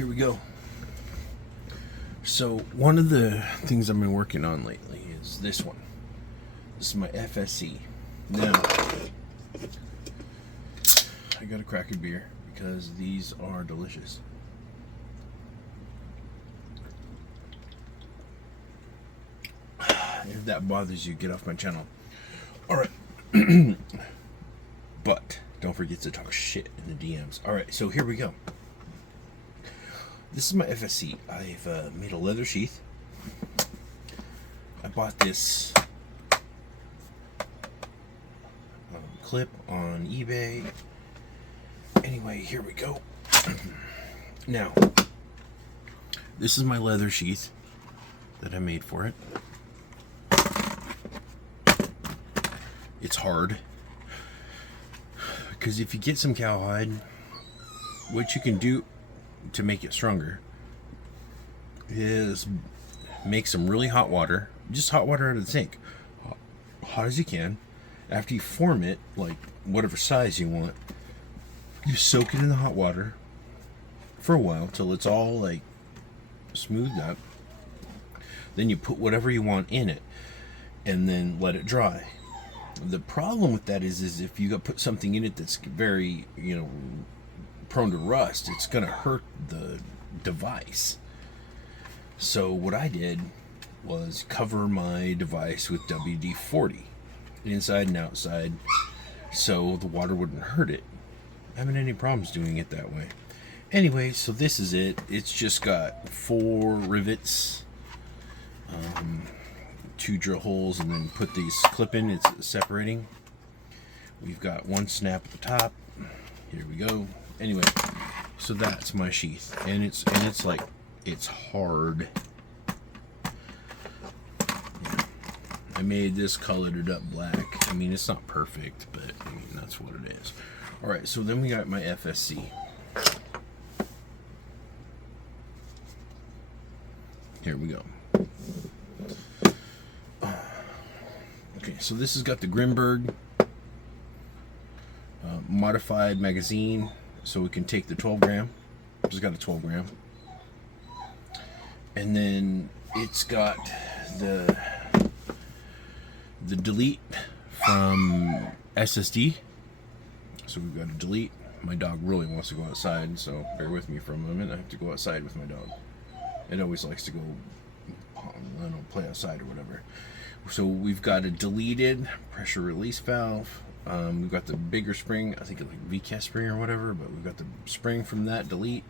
here we go. So one of the things I've been working on lately is this one. This is my Fsc. Now, I got a crack a beer because these are delicious. If that bothers you, get off my channel. Alright. But don't forget to talk shit in the DMs. Alright, so here we go. This is my Fsc. I've made a leather sheath. I bought this clip on eBay. Anyway, here we go. Now, this is my leather sheath that I made for it. It's hard because if you get some cowhide, what you can do to make it stronger is make some really hot water, just hot water out of the sink, hot as you can. After you form it, like whatever size you want, you soak it in the hot water for a while till it's all like smoothed up. Then you put whatever you want in it and then let it dry. The problem with that is if you put something in it that's very, prone to rust, it's going to hurt the device. So what I did was cover my device with WD-40 inside and outside so the water wouldn't hurt it. I haven't any problems doing it that way. Anyway, so this is it. It's just got 4 rivets, 2 drill holes, and then put these clip in. It's separating. We've got 1 snap at the top. Here we go. Anyway, so that's my sheath, and it's like, it's hard. I made this, colored it up black. I mean, it's not perfect, but I mean, that's what it is. All right, so then we got my Fsc. Here we go. Okay, so this has got the Grimberg modified magazine, so we can take the 12 gram. It's got a 12 gram. And then it's got the delete from SSD. So we've got a delete. My dog really wants to go outside, so bear with me for a moment. I have to go outside with my dog. It always likes to go, I don't know, play outside or whatever. So we've got a deleted pressure release valve. We've got the bigger spring, I think it's like VCAS spring or whatever, but we've got the spring from that delete.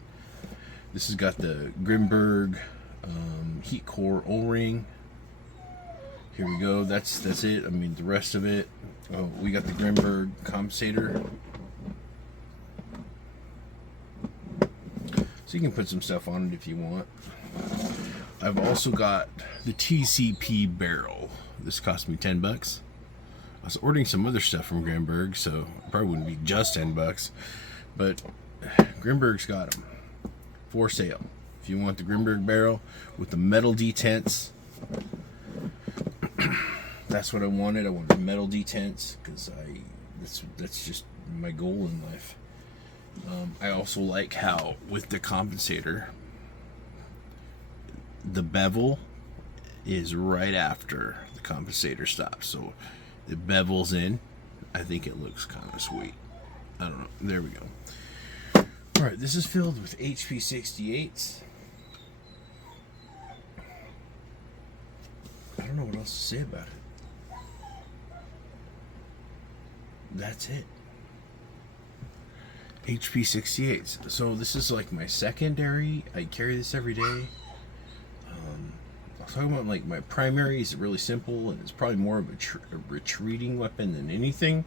This has got the Grimberg heat core O-ring. Here we go. That's it. I mean, the rest of it. Oh, we got the Grimberg compensator. So you can put some stuff on it if you want. I've also got the TCP barrel. This cost me $10. I was ordering some other stuff from Grimberg, so it probably wouldn't be just $10, but Grimberg's got them for sale. If you want the Grimberg barrel with the metal detents, that's what I wanted. I wanted metal detents because that's just my goal in life. I also like how with the compensator, the bevel is right after the compensator stops, so it bevels in. I think it looks kind of sweet. I don't know. There we go. Alright, this is filled with HP 68s. I don't know what else to say about it. That's it. HP 68s. So this is like my secondary. I carry this every day. I was talking about like my primary is really simple, and it's probably more of a retreating weapon than anything.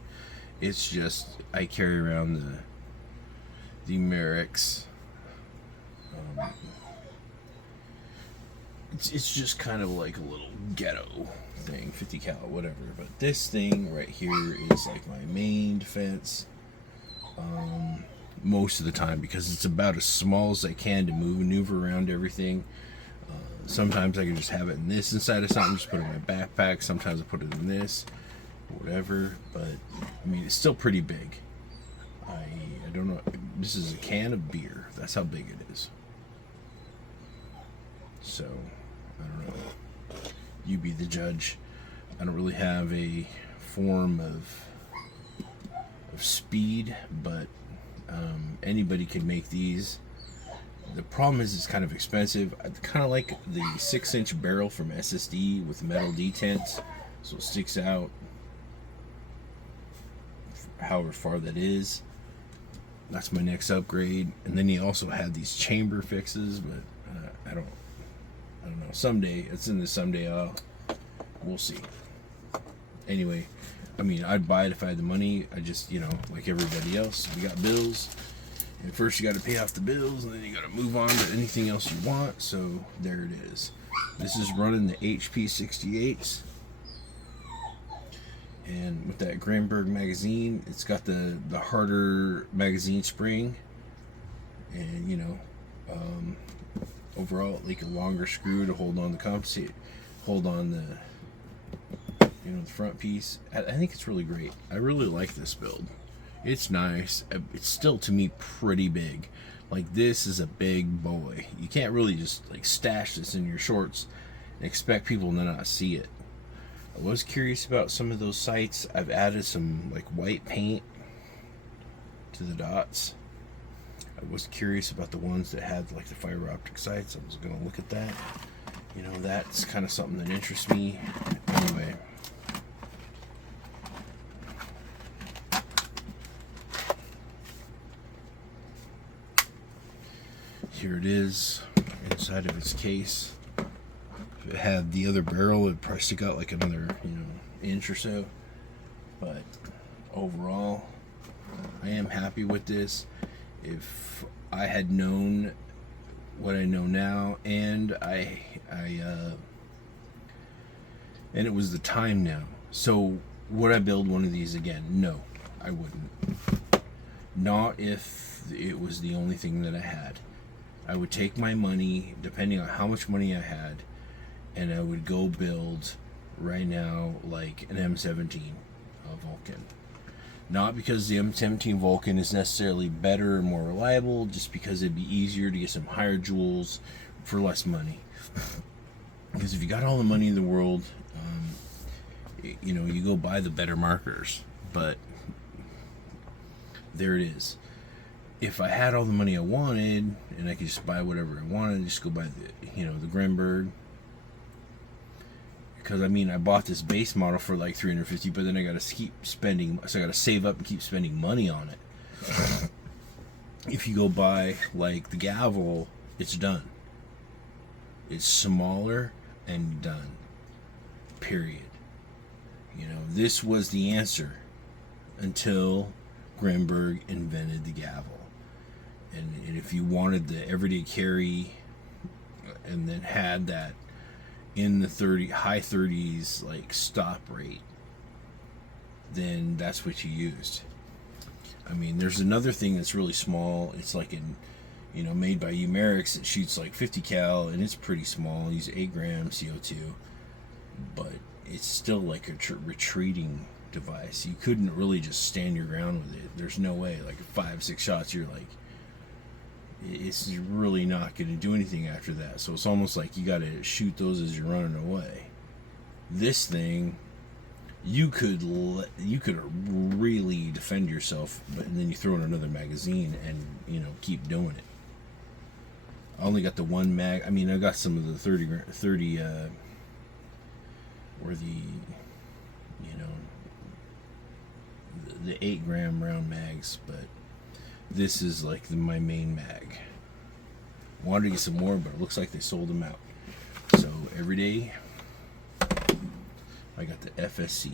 It's just I carry around the Merrick's. It's just kind of like a little ghetto thing, 50 cal, whatever. But this thing right here is like my main defense. Most of the time, because it's about as small as I can to maneuver around everything. Sometimes I can just have it in this inside of something, just put it in my backpack. Sometimes I put it in this, whatever. But I mean, it's still pretty big. I don't know. This is a can of beer. That's how big it is. So I don't know. You be the judge. I don't really have a form of speed, but anybody can make these. The problem is it's kind of expensive. I kind of like the 6-inch barrel from SSD with metal detents, so it sticks out however far that is. That's my next upgrade. And then he also had these chamber fixes, but I don't know. Someday, it's in the someday. We'll see. Anyway, I mean, I'd buy it if I had the money. I just, like everybody else, we got bills. And first you got to pay off the bills, and then you got to move on to anything else you want. So there it is. This is running the HP 68s. And with that Granberg magazine, it's got the harder magazine spring. And, overall, like a longer screw to hold on the the front piece. I think it's really great. I really like this build. It's nice. It's still, to me, pretty big. Like, this is a big boy. You can't really just like stash this in your shorts and expect people to not see it. I was curious about some of those sights. I've added some like white paint to the dots. I was curious about the ones that had like the fiber optic sights. I was going to look at that. That's kind of something that interests me. Anyway. Here it is, inside of its case. If it had the other barrel, it'd probably stick out like another, inch or so. But overall, I am happy with this. If I had known what I know now, and and it was the time now. So would I build one of these again? No, I wouldn't. Not if it was the only thing that I had. I would take my money, depending on how much money I had, and I would go build right now like an M17 Vulcan. Not because the M17 Vulcan is necessarily better or more reliable, just because it'd be easier to get some higher joules for less money. Because if you got all the money in the world, you go buy the better markers. But there it is. If I had all the money I wanted and I could just buy whatever I wanted, just go buy the Granberg. Because I bought this base model for like $350, but then I got to keep spending, so I got to save up and keep spending money on it. If you go buy like the Gavel, it's done. It's smaller and done. Period. This was the answer until Granberg invented the Gavel. And if you wanted the everyday carry and then had that in the high 30s like stop rate, then that's what you used. There's another thing that's really small. It's like made by Umerics. It shoots like 50 cal and it's pretty small. Use 8 grams CO2, but it's still like a retreating device. You couldn't really just stand your ground with it. There's no way. Like 5-6 shots, you're like, it's really not going to do anything after that. So it's almost like you got to shoot those as you're running away. This thing, you could really defend yourself, but then you throw in another magazine and keep doing it. I only got the one mag. I got some of the 30 or the 8 gram round mags, but this is like my main mag. Wanted to get some more, but it looks like they sold them out. So every day I got the FSC.